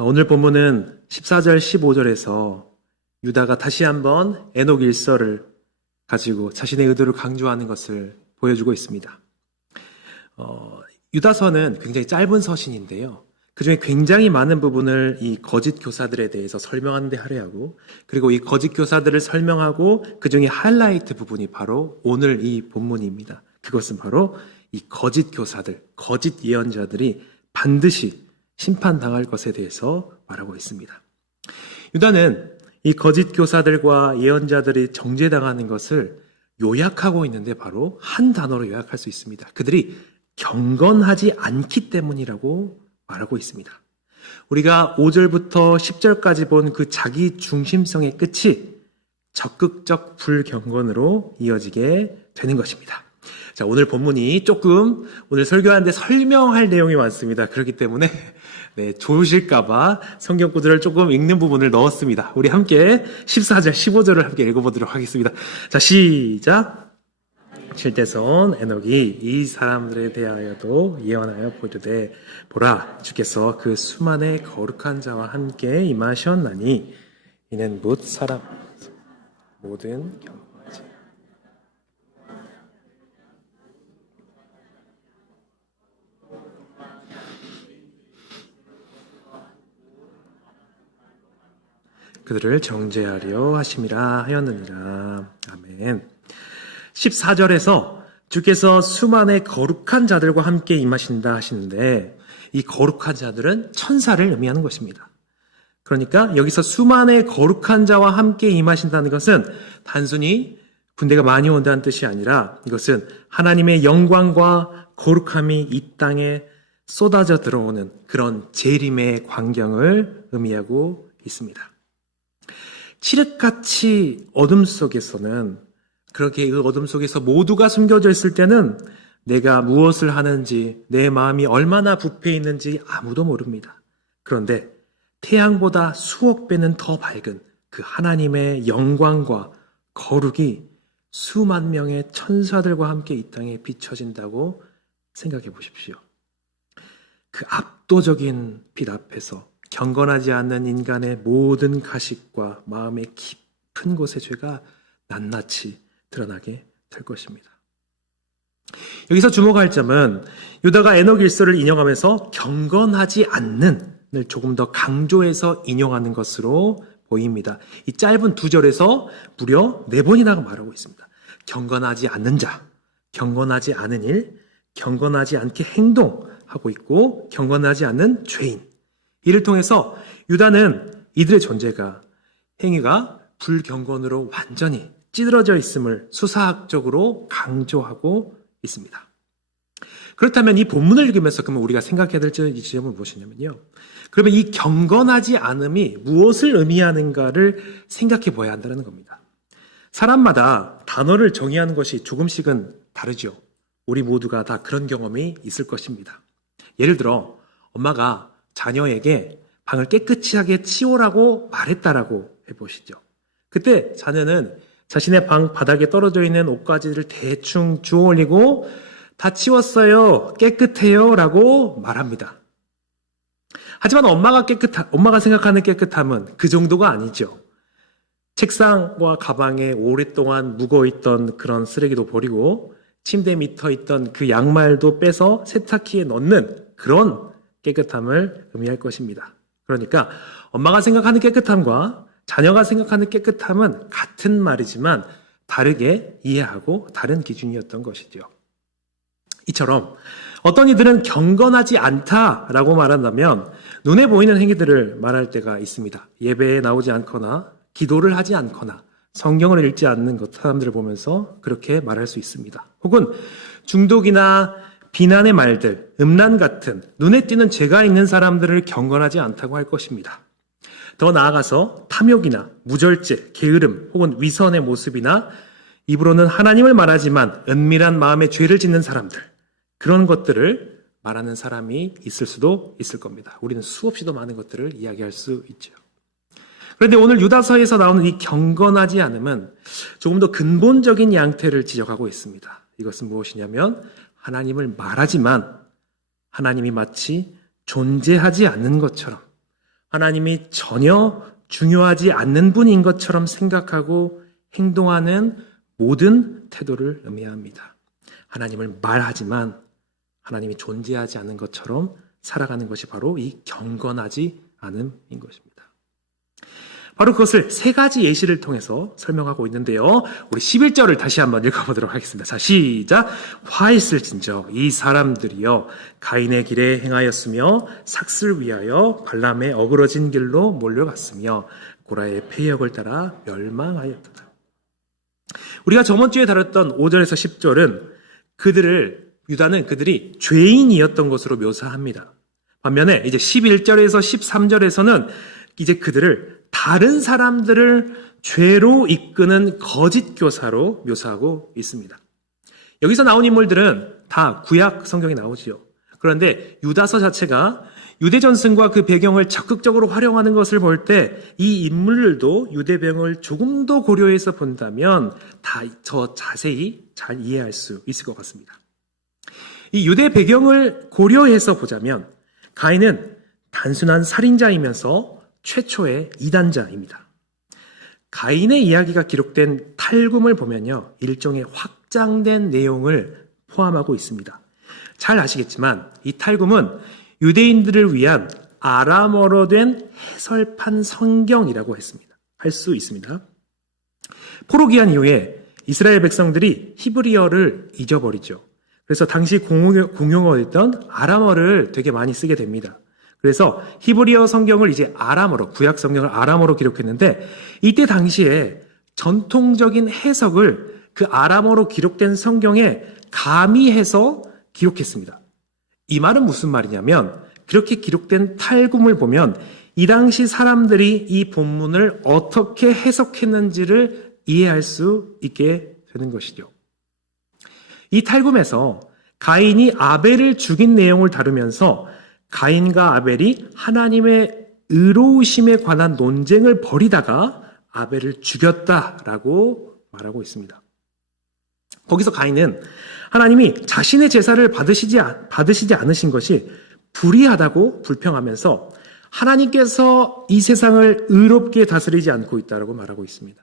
오늘 본문은 14절, 15절에서 유다가 다시 한번 에녹 일서를 가지고 자신의 의도를 강조하는 것을 보여주고 있습니다. 유다서는 굉장히 짧은 서신인데요. 그중에 굉장히 많은 부분을 이 거짓 교사들에 대해서 설명하는 데 할애하고, 그리고 이 거짓 교사들을 설명하고 그중에 하이라이트 부분이 바로 오늘 이 본문입니다. 그것은 바로 이 거짓 교사들, 거짓 예언자들이 반드시 심판당할 것에 대해서 말하고 있습니다. 유다는 이 거짓 교사들과 예언자들이 정죄당하는 것을 요약하고 있는데 바로 한 단어로 요약할 수 있습니다. 그들이 경건하지 않기 때문이라고 말하고 있습니다. 우리가 5절부터 10절까지 본 그 자기 중심성의 끝이 적극적 불경건으로 이어지게 되는 것입니다. 자, 오늘 본문이 조금 오늘 설교하는데 설명할 내용이 많습니다. 그렇기 때문에 좋으실까봐 성경 구절을 조금 읽는 부분을 넣었습니다. 우리 함께 14절, 15절을 함께 읽어보도록 하겠습니다. 자, 시작! 칠대손 에녹이 이 사람들에 대하여도 예언하여 보르되 보라, 주께서 그 수만의 거룩한 자와 함께 임하셨나니 이는 뭇 사람 모든 경건하지. 그들을 정죄하려 하심이라 하였느니라. 아멘. 14절에서 주께서 수만의 거룩한 자들과 함께 임하신다 하시는데, 이 거룩한 자들은 천사를 의미하는 것입니다. 그러니까 여기서 수만의 거룩한 자와 함께 임하신다는 것은 단순히 군대가 많이 온다는 뜻이 아니라, 이것은 하나님의 영광과 거룩함이 이 땅에 쏟아져 들어오는 그런 재림의 광경을 의미하고 있습니다. 칠흑같이 어둠 속에서는, 그렇게 그 어둠 속에서 모두가 숨겨져 있을 때는 내가 무엇을 하는지, 내 마음이 얼마나 부패해 있는지 아무도 모릅니다. 그런데 태양보다 수억 배는 더 밝은 그 하나님의 영광과 거룩이 수만 명의 천사들과 함께 이 땅에 비춰진다고 생각해 보십시오. 그 압도적인 빛 앞에서 경건하지 않는 인간의 모든 가식과 마음의 깊은 곳의 죄가 낱낱이 드러나게 될 것입니다. 여기서 주목할 점은 유다가 에녹 일서를 인용하면서 경건하지 않는을 조금 더 강조해서 인용하는 것으로 보입니다. 이 짧은 2절에서 무려 4번이나 말하고 있습니다. 경건하지 않는 자, 경건하지 않은 일, 경건하지 않게 행동하고 있고 경건하지 않는 죄인. 이를 통해서 유다는 이들의 존재가, 행위가 불경건으로 완전히 찌들어져 있음을 수사학적으로 강조하고 있습니다. 그렇다면 이 본문을 읽으면서 그러면 우리가 생각해야 될 지점은 무엇이냐면요. 그러면 이 경건하지 않음이 무엇을 의미하는가를 생각해 보아야 한다는 겁니다. 사람마다 단어를 정의하는 것이 조금씩은 다르죠. 우리 모두가 다 그런 경험이 있을 것입니다. 예를 들어 엄마가 자녀에게 방을 깨끗이 하게 치우라고 말했다라고 해보시죠. 그때 자녀는 자신의 방 바닥에 떨어져 있는 옷가지를 대충 주워 올리고 다 치웠어요, 깨끗해요 라고 말합니다. 하지만 엄마가 생각하는 깨끗함은 그 정도가 아니죠. 책상과 가방에 오랫동안 묵어있던 그런 쓰레기도 버리고 침대 밑에 있던 그 양말도 빼서 세탁기에 넣는 그런 깨끗함을 의미할 것입니다. 그러니까 엄마가 생각하는 깨끗함과 자녀가 생각하는 깨끗함은 같은 말이지만 다르게 이해하고 다른 기준이었던 것이죠. 이처럼 어떤 이들은 경건하지 않다라고 말한다면 눈에 보이는 행위들을 말할 때가 있습니다. 예배에 나오지 않거나 기도를 하지 않거나 성경을 읽지 않는 것, 사람들을 보면서 그렇게 말할 수 있습니다. 혹은 중독이나 비난의 말들, 음란 같은 눈에 띄는 죄가 있는 사람들을 경건하지 않다고 할 것입니다. 더 나아가서 탐욕이나 무절제, 게으름 혹은 위선의 모습이나 입으로는 하나님을 말하지만 은밀한 마음에 죄를 짓는 사람들, 그런 것들을 말하는 사람이 있을 수도 있을 겁니다. 우리는 수없이도 많은 것들을 이야기할 수 있죠. 그런데 오늘 유다서에서 나오는 이 경건하지 않음은 조금 더 근본적인 양태를 지적하고 있습니다. 이것은 무엇이냐면 하나님을 말하지만 하나님이 마치 존재하지 않는 것처럼 하나님이 전혀 중요하지 않는 분인 것처럼 생각하고 행동하는 모든 태도를 의미합니다. 하나님을 말하지만 하나님이 존재하지 않는 것처럼 살아가는 것이 바로 이 경건하지 않음인 것입니다. 바로 그것을 세 가지 예시를 통해서 설명하고 있는데요. 우리 11절을 다시 한번 읽어보도록 하겠습니다. 자, 시작. 화 있을진저 이 사람들이여 가인의 길에 행하였으며 삭슬 위하여 발람의 어그러진 길로 몰려갔으며 고라의 패역을 따라 멸망하였다. 우리가 저번주에 다뤘던 5절에서 10절은 유다는 그들이 죄인이었던 것으로 묘사합니다. 반면에 이제 11절에서 13절에서는 이제 그들을 다른 사람들을 죄로 이끄는 거짓 교사로 묘사하고 있습니다. 여기서 나온 인물들은 다 구약 성경에 나오지요. 그런데 유다서 자체가 유대 전승과 그 배경을 적극적으로 활용하는 것을 볼 때 이 인물들도 유대 배경을 조금 더 고려해서 본다면 다 더 자세히 잘 이해할 수 있을 것 같습니다. 이 유대 배경을 고려해서 보자면 가인은 단순한 살인자이면서 최초의 이단자입니다. 가인의 이야기가 기록된 탈굼을 보면요, 일종의 확장된 내용을 포함하고 있습니다. 잘 아시겠지만 이 탈굼은 유대인들을 위한 아람어로 된 해설판 성경이라고 할 수 있습니다. 포로기한 이후에 이스라엘 백성들이 히브리어를 잊어버리죠. 그래서 당시 공용어였던 아람어를 되게 많이 쓰게 됩니다. 그래서 히브리어 성경을 이제 아람어로, 구약 성경을 아람어로 기록했는데 이때 당시에 전통적인 해석을 그 아람어로 기록된 성경에 가미해서 기록했습니다. 이 말은 무슨 말이냐면 그렇게 기록된 탈굼을 보면 이 당시 사람들이 이 본문을 어떻게 해석했는지를 이해할 수 있게 되는 것이죠. 이 탈굼에서 가인이 아벨을 죽인 내용을 다루면서 가인과 아벨이 하나님의 의로우심에 관한 논쟁을 벌이다가 아벨을 죽였다라고 말하고 있습니다. 거기서 가인은 하나님이 자신의 제사를 받으시지 않으신 것이 불의하다고 불평하면서 하나님께서 이 세상을 의롭게 다스리지 않고 있다고 말하고 있습니다.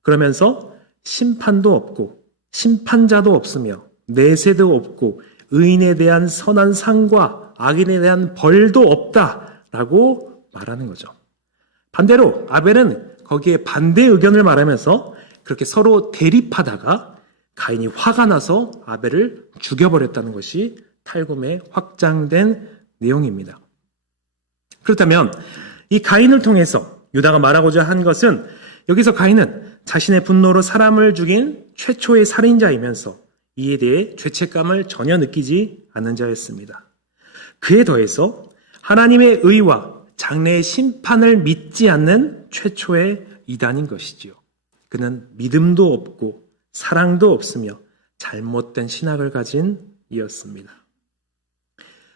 그러면서 심판도 없고 심판자도 없으며 내세도 없고 의인에 대한 선한 상과 악인에 대한 벌도 없다라고 말하는 거죠. 반대로 아벨은 거기에 반대 의견을 말하면서 그렇게 서로 대립하다가 가인이 화가 나서 아벨을 죽여버렸다는 것이 탈굼의 확장된 내용입니다. 그렇다면 이 가인을 통해서 유다가 말하고자 한 것은 여기서 가인은 자신의 분노로 사람을 죽인 최초의 살인자이면서 이에 대해 죄책감을 전혀 느끼지 않는 자였습니다. 그에 더해서 하나님의 의와 장래의 심판을 믿지 않는 최초의 이단인 것이지요. 그는 믿음도 없고 사랑도 없으며 잘못된 신학을 가진 이였습니다.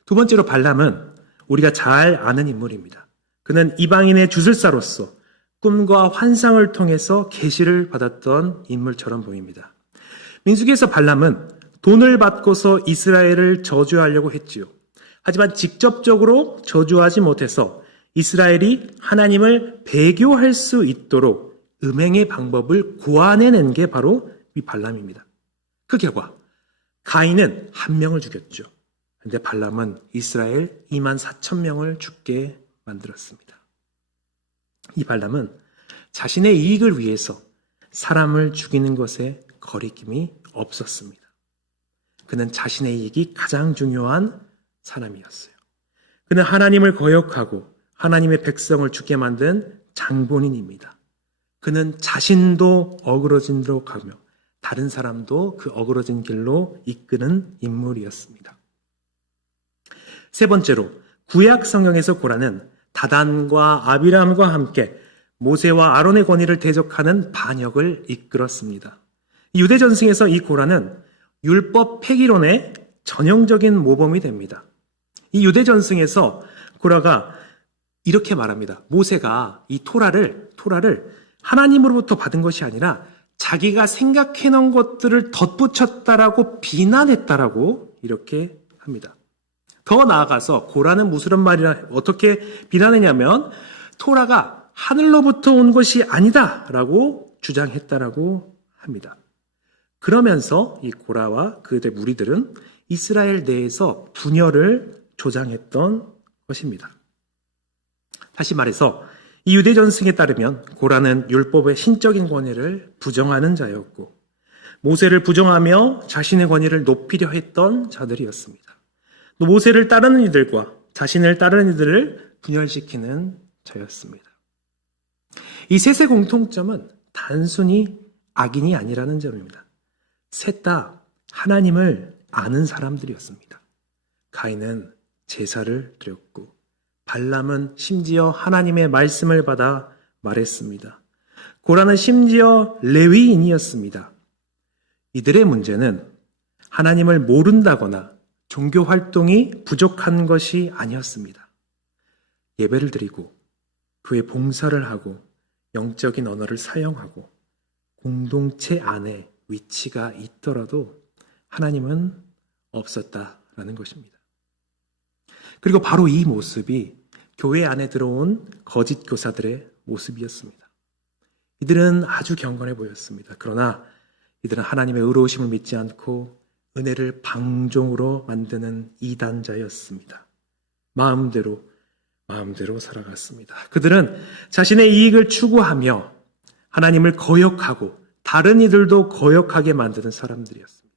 두 번째로 발람은 우리가 잘 아는 인물입니다. 그는 이방인의 주술사로서 꿈과 환상을 통해서 계시를 받았던 인물처럼 보입니다. 민수기에서 발람은 돈을 받고서 이스라엘을 저주하려고 했지요. 하지만 직접적으로 저주하지 못해서 이스라엘이 하나님을 배교할 수 있도록 음행의 방법을 고안해낸 게 바로 이 발람입니다. 그 결과 가인은 한 명을 죽였죠. 그런데 발람은 이스라엘 24,000명을 죽게 만들었습니다. 이 발람은 자신의 이익을 위해서 사람을 죽이는 것에 거리낌이 없었습니다. 그는 자신의 이익이 가장 중요한 사람이었어요. 그는 하나님을 거역하고 하나님의 백성을 죽게 만든 장본인입니다. 그는 자신도 어그러진 대로 가며 다른 사람도 그 어그러진 길로 이끄는 인물이었습니다. 세 번째로 구약 성경에서 고라는 다단과 아비람과 함께 모세와 아론의 권위를 대적하는 반역을 이끌었습니다. 유대 전승에서 이 고라는 율법 폐기론의 전형적인 모범이 됩니다. 이 유대 전승에서 고라가 이렇게 말합니다. 모세가 이 토라를 하나님으로부터 받은 것이 아니라 자기가 생각해 놓은 것들을 덧붙였다라고 비난했다라고 이렇게 합니다. 더 나아가서 고라는 무슨 말이라 어떻게 비난했냐면 토라가 하늘로부터 온 것이 아니다라고 주장했다라고 합니다. 그러면서 이 고라와 그들의 무리들은 이스라엘 내에서 분열을 조장했던 것입니다. 다시 말해서 이 유대 전승에 따르면 고라는 율법의 신적인 권위를 부정하는 자였고 모세를 부정하며 자신의 권위를 높이려 했던 자들이었습니다. 또 모세를 따르는 이들과 자신을 따르는 이들을 분열시키는 자였습니다. 이 셋의 공통점은 단순히 악인이 아니라는 점입니다. 셋 다 하나님을 아는 사람들이었습니다. 가인은 제사를 드렸고 발람은 심지어 하나님의 말씀을 받아 말했습니다. 고라는 심지어 레위인이었습니다. 이들의 문제는 하나님을 모른다거나 종교 활동이 부족한 것이 아니었습니다. 예배를 드리고 교회 봉사를 하고 영적인 언어를 사용하고 공동체 안에 위치가 있더라도 하나님은 없었다라는 것입니다. 그리고 바로 이 모습이 교회 안에 들어온 거짓 교사들의 모습이었습니다. 이들은 아주 경건해 보였습니다. 그러나 이들은 하나님의 의로우심을 믿지 않고 은혜를 방종으로 만드는 이단자였습니다. 마음대로 살아갔습니다. 그들은 자신의 이익을 추구하며 하나님을 거역하고 다른 이들도 거역하게 만드는 사람들이었습니다.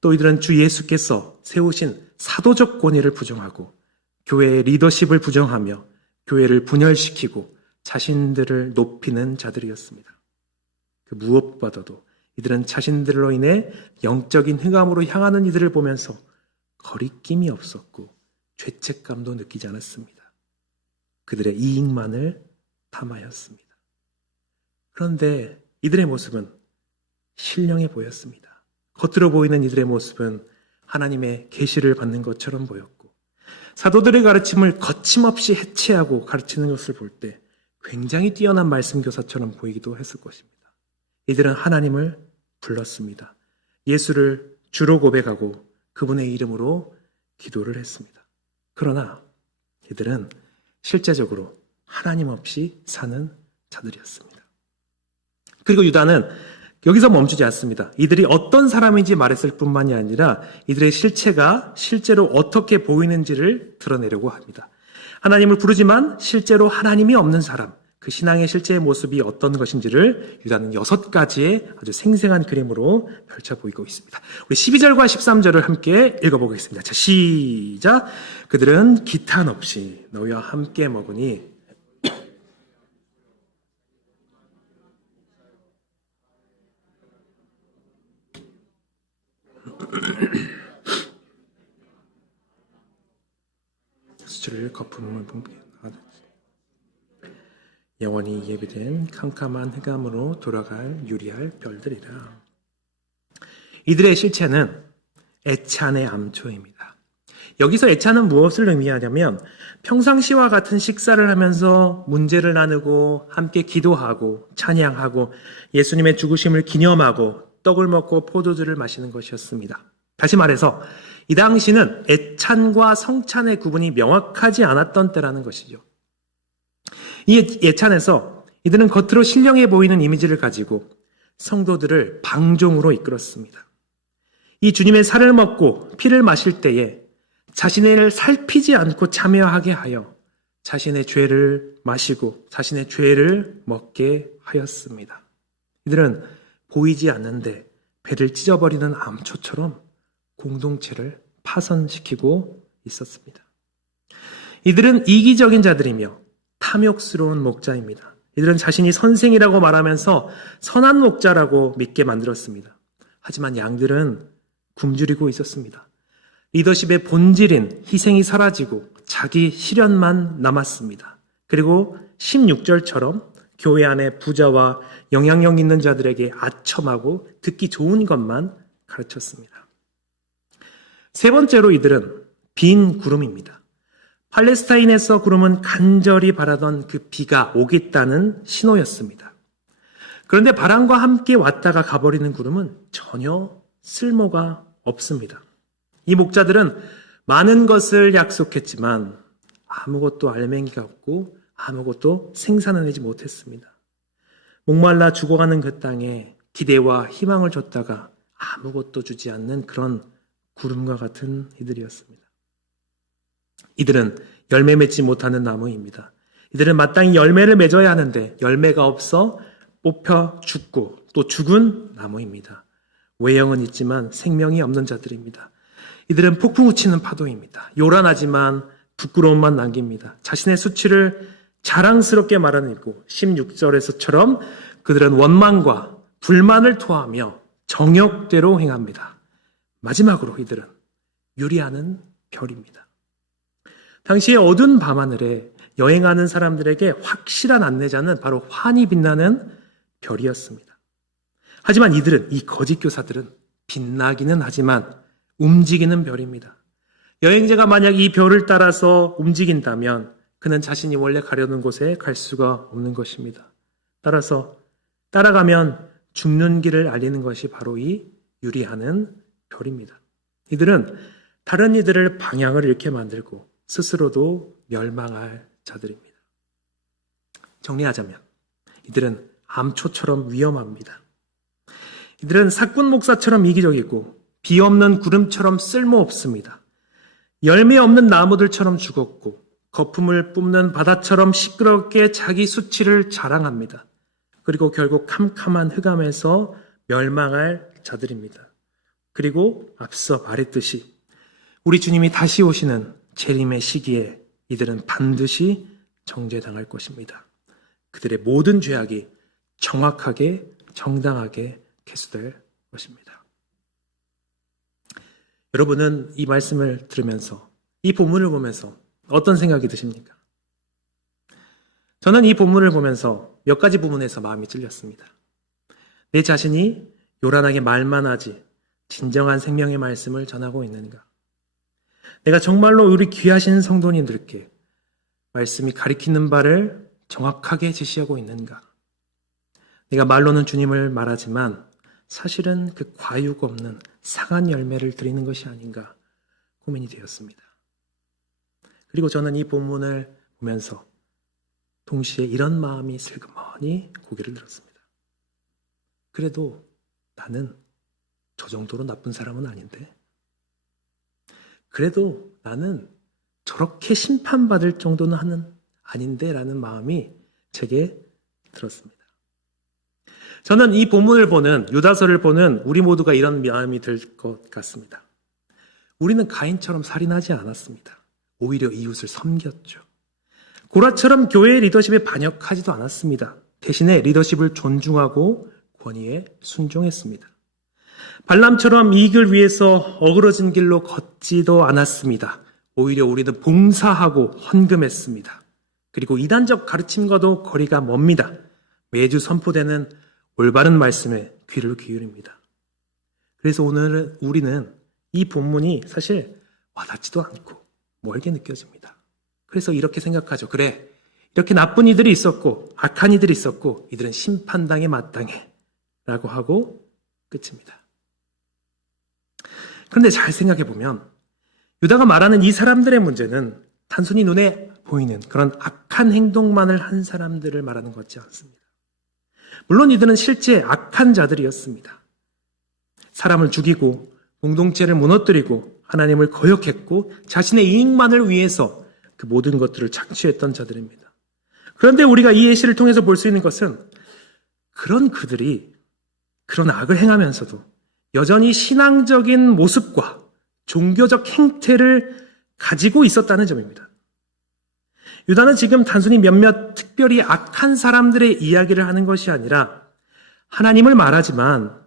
또 이들은 주 예수께서 세우신 사도적 권위를 부정하고 교회의 리더십을 부정하며 교회를 분열시키고 자신들을 높이는 자들이었습니다. 그 무엇보다도 이들은 자신들로 인해 영적인 흑암으로 향하는 이들을 보면서 거리낌이 없었고 죄책감도 느끼지 않았습니다. 그들의 이익만을 탐하였습니다. 그런데 이들의 모습은 신령해 보였습니다. 겉으로 보이는 이들의 모습은 하나님의 계시를 받는 것처럼 보였고 사도들의 가르침을 거침없이 해체하고 가르치는 것을 볼 때 굉장히 뛰어난 말씀 교사처럼 보이기도 했을 것입니다. 이들은 하나님을 불렀습니다. 예수를 주로 고백하고 그분의 이름으로 기도를 했습니다. 그러나 이들은 실제적으로 하나님 없이 사는 자들이었습니다. 그리고 유다는 여기서 멈추지 않습니다. 이들이 어떤 사람인지 말했을 뿐만이 아니라 이들의 실체가 실제로 어떻게 보이는지를 드러내려고 합니다. 하나님을 부르지만 실제로 하나님이 없는 사람, 그 신앙의 실제의 모습이 어떤 것인지를 유다는 6가지의 아주 생생한 그림으로 펼쳐 보이고 있습니다. 우리 12절과 13절을 함께 읽어보겠습니다. 자, 시작! 그들은 기탄 없이 너희와 함께 먹으니 수치를 거품을 뿜기하듯 영원히 예비된 캄캄한 흑암으로 돌아갈 유리할 별들이라. 이들의 실체는 애찬의 암초입니다. 여기서 애찬은 무엇을 의미하냐면 평상시와 같은 식사를 하면서 문제를 나누고 함께 기도하고 찬양하고 예수님의 죽으심을 기념하고 떡을 먹고 포도주를 마시는 것이었습니다. 다시 말해서 이 당시는 애찬과 성찬의 구분이 명확하지 않았던 때라는 것이죠. 이 애찬에서 이들은 겉으로 신령해 보이는 이미지를 가지고 성도들을 방종으로 이끌었습니다. 이 주님의 살을 먹고 피를 마실 때에 자신을 살피지 않고 참여하게 하여 자신의 죄를 마시고 자신의 죄를 먹게 하였습니다. 이들은 보이지 않는데 배를 찢어버리는 암초처럼 공동체를 파손시키고 있었습니다. 이들은 이기적인 자들이며 탐욕스러운 목자입니다. 이들은 자신이 선생이라고 말하면서 선한 목자라고 믿게 만들었습니다. 하지만 양들은 굶주리고 있었습니다. 리더십의 본질인 희생이 사라지고 자기 실현만 남았습니다. 그리고 16절처럼 교회 안에 부자와 영향력 있는 자들에게 아첨하고 듣기 좋은 것만 가르쳤습니다. 세 번째로 이들은 빈 구름입니다. 팔레스타인에서 구름은 간절히 바라던 그 비가 오겠다는 신호였습니다. 그런데 바람과 함께 왔다가 가버리는 구름은 전혀 쓸모가 없습니다. 이 목자들은 많은 것을 약속했지만 아무것도 알맹이가 없고 아무것도 생산해내지 못했습니다. 목말라 죽어가는 그 땅에 기대와 희망을 줬다가 아무것도 주지 않는 그런 구름과 같은 이들이었습니다. 이들은 열매 맺지 못하는 나무입니다. 이들은 마땅히 열매를 맺어야 하는데 열매가 없어 뽑혀 죽고 또 죽은 나무입니다. 외형은 있지만 생명이 없는 자들입니다. 이들은 폭풍 우치는 파도입니다. 요란하지만 부끄러움만 남깁니다. 자신의 수치를 자랑스럽게 말하고 16절에서처럼 그들은 원망과 불만을 토하며 정욕대로 행합니다. 마지막으로 이들은 유리하는 별입니다. 당시의 어두운 밤하늘에 여행하는 사람들에게 확실한 안내자는 바로 환히 빛나는 별이었습니다. 하지만 이들은, 이 거짓 교사들은 빛나기는 하지만 움직이는 별입니다. 여행자가 만약 이 별을 따라서 움직인다면 그는 자신이 원래 가려는 곳에 갈 수가 없는 것입니다. 따라서 따라가면 죽는 길을 알리는 것이 바로 이 유리하는 별입니다. 이들은 다른 이들을 방향을 잃게 만들고 스스로도 멸망할 자들입니다. 정리하자면 이들은 암초처럼 위험합니다. 이들은 사꾼 목사처럼 이기적이고 비 없는 구름처럼 쓸모없습니다. 열매 없는 나무들처럼 죽었고 거품을 뿜는 바다처럼 시끄럽게 자기 수치를 자랑합니다. 그리고 결국 캄캄한 흑암에서 멸망할 자들입니다. 그리고 앞서 말했듯이 우리 주님이 다시 오시는 재림의 시기에 이들은 반드시 정죄당할 것입니다. 그들의 모든 죄악이 정확하게 정당하게 계수될 것입니다. 여러분은 이 말씀을 들으면서 이 본문을 보면서 어떤 생각이 드십니까? 저는 이 본문을 보면서 몇 가지 부분에서 마음이 찔렸습니다. 내 자신이 요란하게 말만 하지 진정한 생명의 말씀을 전하고 있는가? 내가 정말로 우리 귀하신 성도님들께 말씀이 가리키는 바를 정확하게 제시하고 있는가? 내가 말로는 주님을 말하지만 사실은 그 과육 없는 상한 열매를 드리는 것이 아닌가 고민이 되었습니다. 그리고 저는 이 본문을 보면서 동시에 이런 마음이 슬그머니 고개를 들었습니다. 그래도 나는 저 정도로 나쁜 사람은 아닌데, 그래도 나는 저렇게 심판받을 정도는 아닌데 라는 마음이 제게 들었습니다. 저는 이 본문을 보는, 유다서를 보는 우리 모두가 이런 마음이 들 것 같습니다. 우리는 가인처럼 살인하지 않았습니다. 오히려 이웃을 섬겼죠. 고라처럼 교회의 리더십에 반역하지도 않았습니다. 대신에 리더십을 존중하고 권위에 순종했습니다. 발람처럼 이익을 위해서 어그러진 길로 걷지도 않았습니다. 오히려 우리는 봉사하고 헌금했습니다. 그리고 이단적 가르침과도 거리가 멉니다. 매주 선포되는 올바른 말씀에 귀를 기울입니다. 그래서 오늘 우리는 이 본문이 사실 와닿지도 않고 멀게 느껴집니다. 그래서 이렇게 생각하죠. 그래, 이렇게 나쁜 이들이 있었고 악한 이들이 있었고 이들은 심판당에 마땅해 라고 하고 끝입니다. 그런데 잘 생각해 보면 유다가 말하는 이 사람들의 문제는 단순히 눈에 보이는 그런 악한 행동만을 한 사람들을 말하는 것 같지 않습니다. 물론 이들은 실제 악한 자들이었습니다. 사람을 죽이고 공동체를 무너뜨리고 하나님을 거역했고 자신의 이익만을 위해서 그 모든 것들을 착취했던 자들입니다. 그런데 우리가 이 예시를 통해서 볼 수 있는 것은 그런 그들이 그런 악을 행하면서도 여전히 신앙적인 모습과 종교적 행태를 가지고 있었다는 점입니다. 유다는 지금 단순히 몇몇 특별히 악한 사람들의 이야기를 하는 것이 아니라 하나님을 말하지만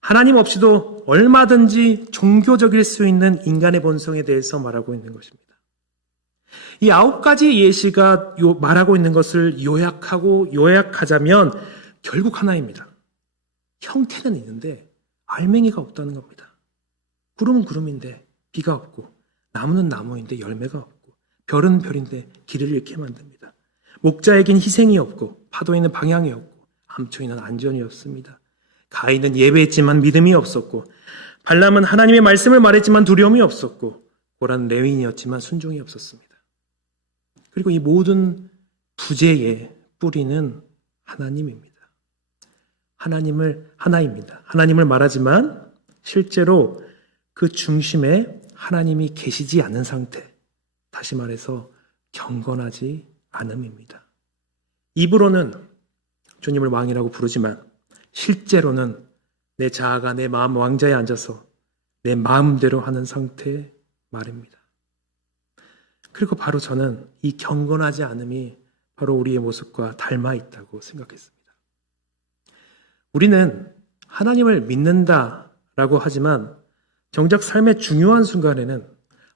하나님 없이도 얼마든지 종교적일 수 있는 인간의 본성에 대해서 말하고 있는 것입니다. 이 9가지 예시가 말하고 있는 것을 요약하자면 결국 하나입니다. 형태는 있는데 알맹이가 없다는 겁니다. 구름은 구름인데 비가 없고, 나무는 나무인데 열매가 없고, 별은 별인데 길을 잃게 만듭니다. 목자에겐 희생이 없고, 파도에는 방향이 없고, 암초에는 안전이 없습니다. 가인은 예배했지만 믿음이 없었고, 발람은 하나님의 말씀을 말했지만 두려움이 없었고, 고라는 레위인이었지만 순종이 없었습니다. 그리고 이 모든 부재의 뿌리는 하나님입니다. 하나님을 말하지만 실제로 그 중심에 하나님이 계시지 않는 상태, 다시 말해서 경건하지 않음입니다. 입으로는 주님을 왕이라고 부르지만 실제로는 내 자아가 내 마음 왕좌에 앉아서 내 마음대로 하는 상태의 말입니다. 그리고 바로 저는 이 경건하지 않음이 바로 우리의 모습과 닮아 있다고 생각했습니다. 우리는 하나님을 믿는다라고 하지만 정작 삶의 중요한 순간에는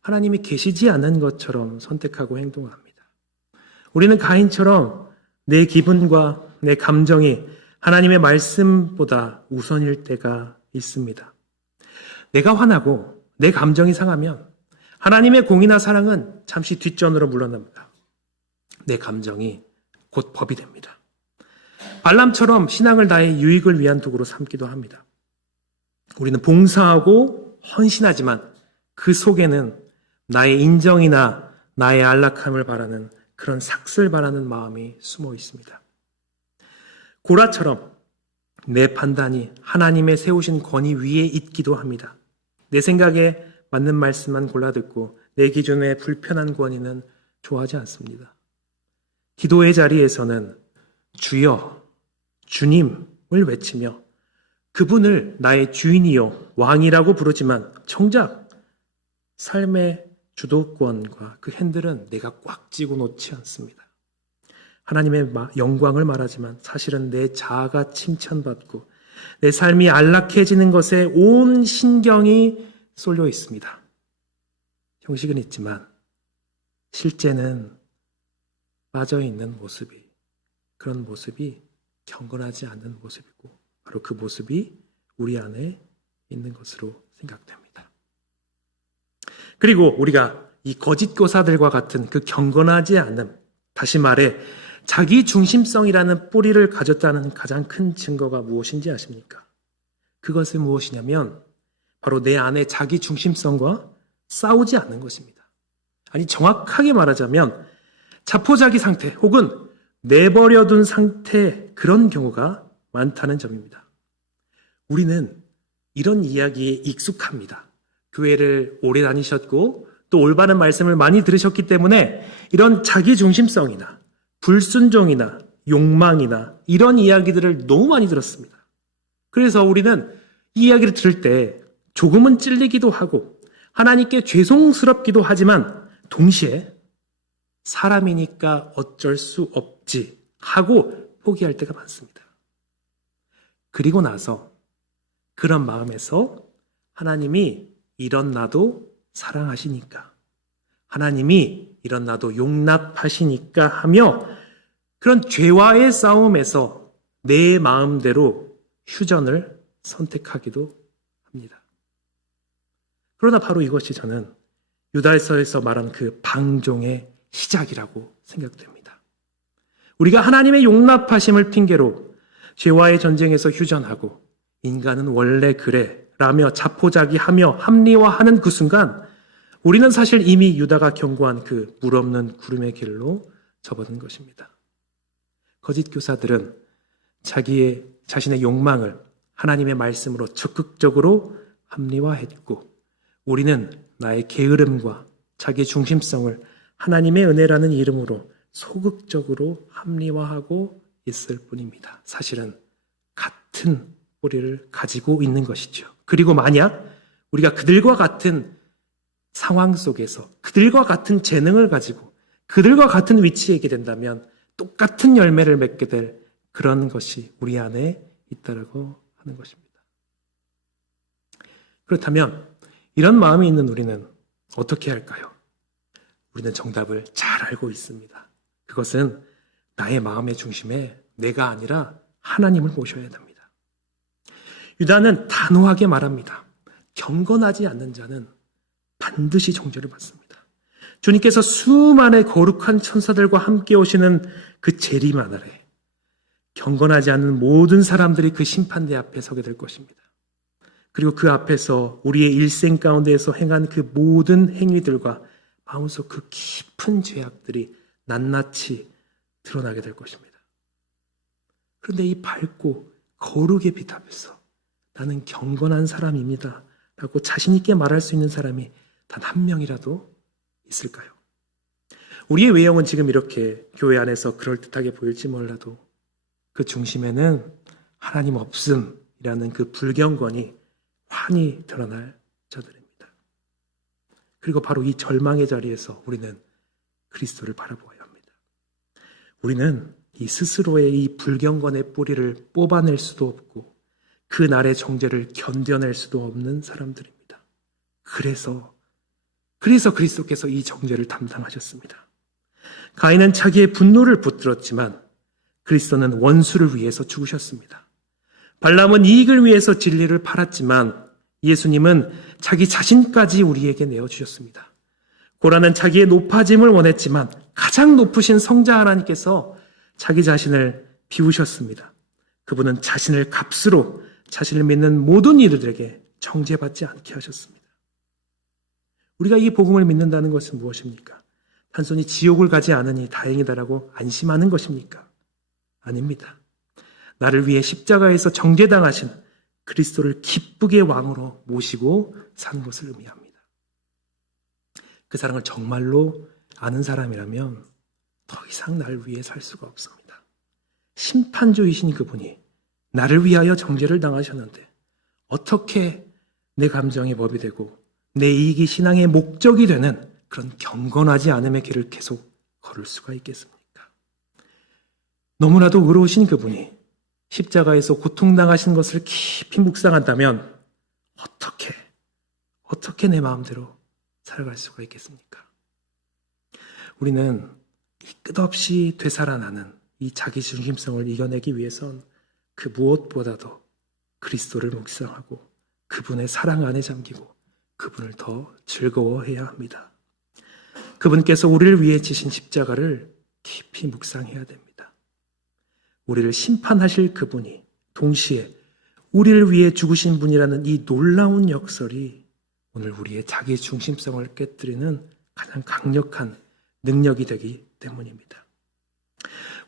하나님이 계시지 않는 것처럼 선택하고 행동합니다. 우리는 가인처럼 내 기분과 내 감정이 하나님의 말씀보다 우선일 때가 있습니다. 내가 화나고 내 감정이 상하면 하나님의 공의나 사랑은 잠시 뒷전으로 물러납니다. 내 감정이 곧 법이 됩니다. 발람처럼 신앙을 나의 유익을 위한 도구로 삼기도 합니다. 우리는 봉사하고 헌신하지만 그 속에는 나의 인정이나 나의 안락함을 바라는 그런 삭슬 바라는 마음이 숨어 있습니다. 고라처럼 내 판단이 하나님의 세우신 권위 위에 있기도 합니다. 내 생각에 맞는 말씀만 골라 듣고 내 기준에 불편한 권위는 좋아하지 않습니다. 기도의 자리에서는 주여, 주님을 외치며 그분을 나의 주인이요 왕이라고 부르지만 정작 삶의 주도권과 그 핸들은 내가 꽉 쥐고 놓지 않습니다. 하나님의 영광을 말하지만 사실은 내 자아가 칭찬받고 내 삶이 안락해지는 것에 온 신경이 쏠려 있습니다. 형식은 있지만 실제는 빠져있는 모습이, 그런 모습이 경건하지 않는 모습이고 바로 그 모습이 우리 안에 있는 것으로 생각됩니다. 그리고 우리가 이 거짓 교사들과 같은 그 경건하지 않음, 다시 말해 자기 중심성이라는 뿌리를 가졌다는 가장 큰 증거가 무엇인지 아십니까? 그것은 무엇이냐면 바로 내 안에 자기 중심성과 싸우지 않는 것입니다. 아니 정확하게 말하자면 자포자기 상태 혹은 내버려둔 상태, 그런 경우가 많다는 점입니다. 우리는 이런 이야기에 익숙합니다. 교회를 오래 다니셨고 또 올바른 말씀을 많이 들으셨기 때문에 이런 자기 중심성이나 불순종이나 욕망이나 이런 이야기들을 너무 많이 들었습니다. 그래서 우리는 이 이야기를 들을 때 조금은 찔리기도 하고 하나님께 죄송스럽기도 하지만 동시에 사람이니까 어쩔 수 없지 하고 포기할 때가 많습니다. 그리고 나서 그런 마음에서 하나님이 이런 나도 사랑하시니까, 하나님이 이런 나도 용납하시니까 하며 그런 죄와의 싸움에서 내 마음대로 휴전을 선택하기도 합니다. 그러나 바로 이것이 저는 유다서에서 말한 그 방종의 시작이라고 생각됩니다. 우리가 하나님의 용납하심을 핑계로 죄와의 전쟁에서 휴전하고 인간은 원래 그래 라며 자포자기하며 합리화하는 그 순간 우리는 사실 이미 유다가 경고한 그 물 없는 구름의 길로 접어든 것입니다. 거짓 교사들은 자신의 욕망을 하나님의 말씀으로 적극적으로 합리화했고 우리는 나의 게으름과 자기 중심성을 하나님의 은혜라는 이름으로 소극적으로 합리화하고 있을 뿐입니다. 사실은 같은 뿌리를 가지고 있는 것이죠. 그리고 만약 우리가 그들과 같은 상황 속에서 그들과 같은 재능을 가지고 그들과 같은 위치에 있게 된다면 똑같은 열매를 맺게 될 그런 것이 우리 안에 있다라고 하는 것입니다. 그렇다면 이런 마음이 있는 우리는 어떻게 할까요? 우리는 정답을 잘 알고 있습니다. 그것은 나의 마음의 중심에 내가 아니라 하나님을 모셔야 됩니다. 유다는 단호하게 말합니다. 경건하지 않는 자는 반드시 정죄를 받습니다. 주님께서 수많은 거룩한 천사들과 함께 오시는 그 재림 아래 경건하지 않는 모든 사람들이 그 심판대 앞에 서게 될 것입니다. 그리고 그 앞에서 우리의 일생 가운데에서 행한 그 모든 행위들과 마음속 그 깊은 죄악들이 낱낱이 드러나게 될 것입니다. 그런데 이 밝고 거룩의 빛 앞에서 나는 경건한 사람입니다 라고 자신 있게 말할 수 있는 사람이 단 한 명이라도 있을까요? 우리의 외형은 지금 이렇게 교회 안에서 그럴듯하게 보일지 몰라도 그 중심에는 하나님 없음이라는 그 불경건이 환히 드러날 자들입니다. 그리고 바로 이 절망의 자리에서 우리는 그리스도를 바라보아야 합니다. 우리는 이 스스로의 이 불경건의 뿌리를 뽑아낼 수도 없고 그 날의 정죄를 견뎌낼 수도 없는 사람들입니다. 그래서 그리스도께서 이 정죄를 담당하셨습니다. 가인은 자기의 분노를 붙들었지만 그리스도는 원수를 위해서 죽으셨습니다. 발람은 이익을 위해서 진리를 팔았지만 예수님은 자기 자신까지 우리에게 내어주셨습니다. 고라는 자기의 높아짐을 원했지만 가장 높으신 성자 하나님께서 자기 자신을 비우셨습니다. 그분은 자신을 값으로 자신을 믿는 모든 이들에게 정죄받지 않게 하셨습니다. 우리가 이 복음을 믿는다는 것은 무엇입니까? 단순히 지옥을 가지 않으니 다행이다라고 안심하는 것입니까? 아닙니다. 나를 위해 십자가에서 정죄당하신 그리스도를 기쁘게 왕으로 모시고 사는 것을 의미합니다. 그 사랑을 정말로 아는 사람이라면 더 이상 나를 위해 살 수가 없습니다. 심판주이신 그분이 나를 위하여 정죄를 당하셨는데 어떻게 내 감정이 법이 되고 내 이익이 신앙의 목적이 되는 그런 경건하지 않음의 길을 계속 걸을 수가 있겠습니까? 너무나도 의로우신 그분이 십자가에서 고통당하신 것을 깊이 묵상한다면 어떻게 내 마음대로 살아갈 수가 있겠습니까? 우리는 이 끝없이 되살아나는 이 자기중심성을 이겨내기 위해선 그 무엇보다도 그리스도를 묵상하고 그분의 사랑 안에 잠기고 그분을 더 즐거워해야 합니다. 그분께서 우리를 위해 지신 십자가를 깊이 묵상해야 됩니다. 우리를 심판하실 그분이 동시에 우리를 위해 죽으신 분이라는 이 놀라운 역설이 오늘 우리의 자기 중심성을 깨뜨리는 가장 강력한 능력이 되기 때문입니다.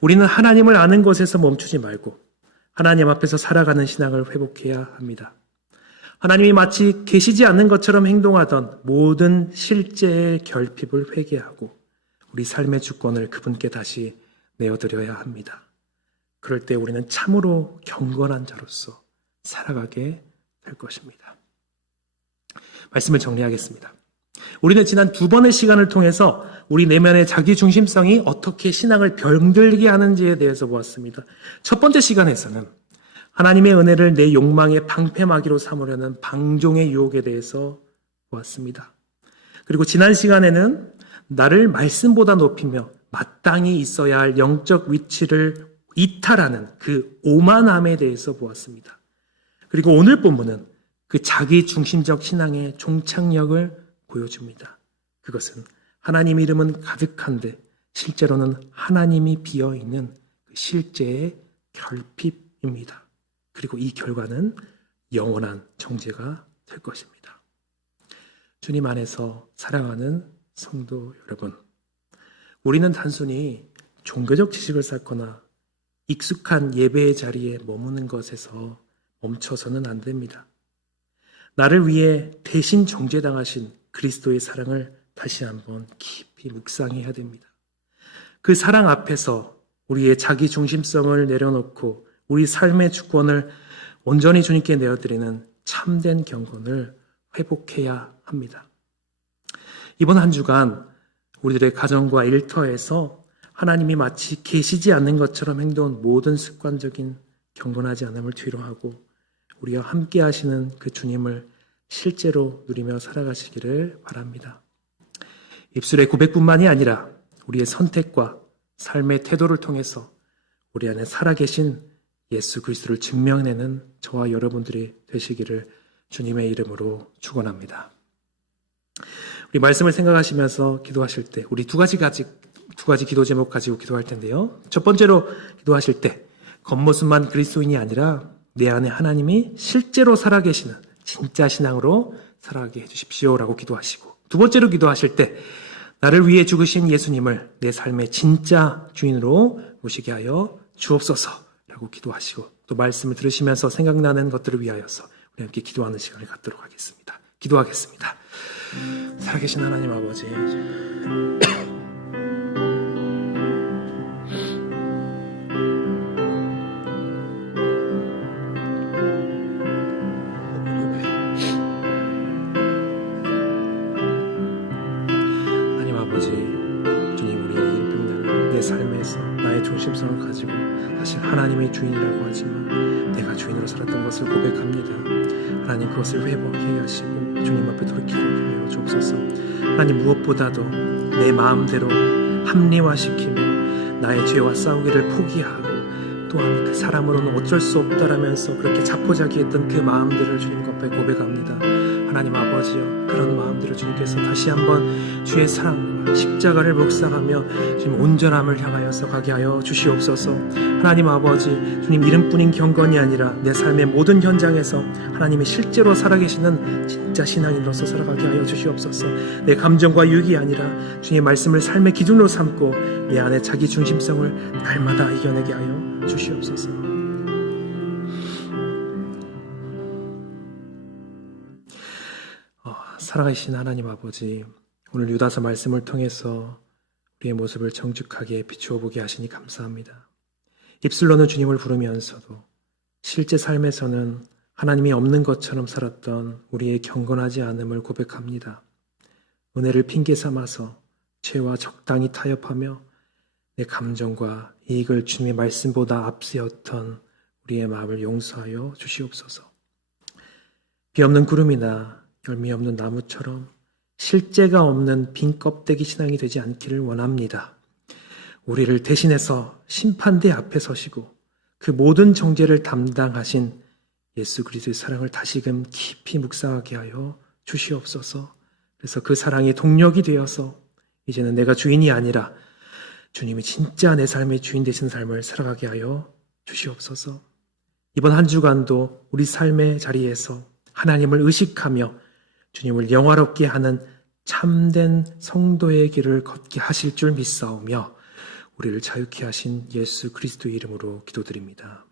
우리는 하나님을 아는 것에서 멈추지 말고 하나님 앞에서 살아가는 신앙을 회복해야 합니다. 하나님이 마치 계시지 않는 것처럼 행동하던 모든 실제의 결핍을 회개하고 우리 삶의 주권을 그분께 다시 내어드려야 합니다. 그럴 때 우리는 참으로 경건한 자로서 살아가게 될 것입니다. 말씀을 정리하겠습니다. 우리는 지난 2번의 시간을 통해서 우리 내면의 자기중심성이 어떻게 신앙을 병들게 하는지에 대해서 보았습니다. 첫 번째 시간에서는 하나님의 은혜를 내 욕망의 방패막이로 삼으려는 방종의 유혹에 대해서 보았습니다. 그리고 지난 시간에는 나를 말씀보다 높이며 마땅히 있어야 할 영적 위치를 이탈하는 그 오만함에 대해서 보았습니다. 그리고 오늘 본문은 그 자기중심적 신앙의 종착역을 보여줍니다. 그것은 하나님 이름은 가득한데 실제로는 하나님이 비어있는 그 실제의 결핍입니다. 그리고 이 결과는 영원한 정죄가 될 것입니다. 주님 안에서 사랑하는 성도 여러분, 우리는 단순히 종교적 지식을 쌓거나 익숙한 예배의 자리에 머무는 것에서 멈춰서는 안 됩니다. 나를 위해 대신 정죄당하신 그리스도의 사랑을 다시 한번 깊이 묵상해야 됩니다. 그 사랑 앞에서 우리의 자기 중심성을 내려놓고 우리 삶의 주권을 온전히 주님께 내어드리는 참된 경건을 회복해야 합니다. 이번 한 주간 우리들의 가정과 일터에서 하나님이 마치 계시지 않는 것처럼 행동한 모든 습관적인 경건하지 않음을 뒤로하고 우리와 함께 하시는 그 주님을 실제로 누리며 살아가시기를 바랍니다. 입술의 고백뿐만이 아니라 우리의 선택과 삶의 태도를 통해서 우리 안에 살아계신 예수 그리스도를 증명해내는 저와 여러분들이 되시기를 주님의 이름으로 축원합니다. 우리 말씀을 생각하시면서 기도하실 때 우리 두 가지 기도 제목 가지고 기도할 텐데요. 첫 번째로 기도하실 때 겉모습만 그리스도인이 아니라 내 안에 하나님이 실제로 살아계시는 진짜 신앙으로 살아가게 해주십시오라고 기도하시고, 두 번째로 기도하실 때 나를 위해 죽으신 예수님을 내 삶의 진짜 주인으로 모시게 하여 주옵소서라고 기도하시고, 또 말씀을 들으시면서 생각나는 것들을 위하여서 우리 함께 기도하는 시간을 갖도록 하겠습니다. 기도하겠습니다. 살아계신 하나님 아버지, 하나님 아버지, 주님, 우리의 일평생을 내 삶에서 나의 중심성을 가지고 사실 하나님의 주인이라고 하지만 내가 주인으로 살았던 것을 고백합니다. 하나님, 그것을 회복해 하시고 주님 앞에 돌이키게 하여 주옵소서. 하나님, 무엇보다도 내 마음대로 합리화시키며 나의 죄와 싸우기를 포기하고 또한 그 사람으로는 어쩔 수 없다라면서 그렇게 자포자기했던 그 마음들을 주님 앞에 고백합니다. 하나님 아버지여, 그런 마음들을 주님께서 다시 한번 주의 사랑과 십자가를 묵상하며 주님 온전함을 향하여서 가게 하여 주시옵소서. 하나님 아버지, 주님 이름뿐인 경건이 아니라 내 삶의 모든 현장에서 하나님이 실제로 살아계시는 진짜 신앙인으로서 살아가게 하여 주시옵소서. 내 감정과 유익이 아니라 주님의 말씀을 삶의 기준으로 삼고 내 안에 자기 중심성을 날마다 이겨내게 하여 주시옵소서. 살아계신 하나님 아버지, 오늘 유다서 말씀을 통해서 우리의 모습을 정직하게 비추어 보게 하시니 감사합니다. 입술로는 주님을 부르면서도 실제 삶에서는 하나님이 없는 것처럼 살았던 우리의 경건하지 않음을 고백합니다. 은혜를 핑계 삼아서 죄와 적당히 타협하며 내 감정과 이익을 주님의 말씀보다 앞세웠던 우리의 마음을 용서하여 주시옵소서. 비 없는 구름이나 열매 없는 나무처럼 실제가 없는 빈 껍데기 신앙이 되지 않기를 원합니다. 우리를 대신해서 심판대 앞에 서시고 그 모든 정죄를 담당하신 예수 그리스도의 사랑을 다시금 깊이 묵상하게 하여 주시옵소서. 그래서 그 사랑이 동력이 되어서 이제는 내가 주인이 아니라 주님이 진짜 내 삶의 주인 되신 삶을 살아가게 하여 주시옵소서. 이번 한 주간도 우리 삶의 자리에서 하나님을 의식하며 주님을 영화롭게 하는 참된 성도의 길을 걷게 하실 줄 믿사오며 우리를 자유케 하신 예수 그리스도의 이름으로 기도드립니다.